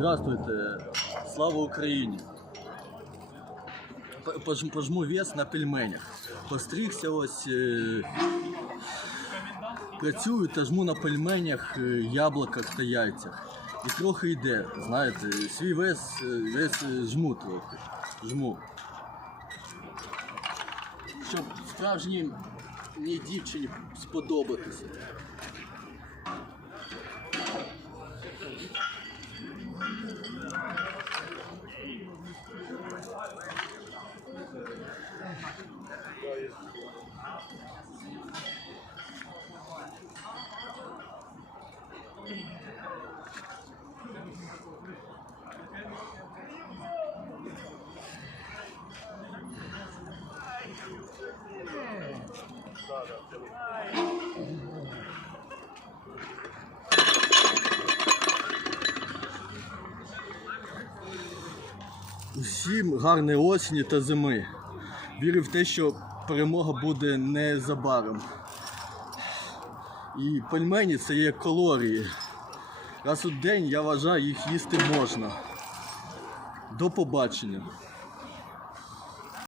Здравствуйте, слава Україні. Пожму вес на пельменях. Постригся ось. е, Працюю та жму на пельменях, е, яблуках та яйцях. І трохи йде, знаєте, свій вес, е, вес жму трохи. Жму. Щоб справжній дівчині сподобатися. Усім гарної осені та зими. Вірю в те, що перемога буде незабаром. І пельмені це є калорії. Раз у день я вважаю, їх їсти можна. До побачення.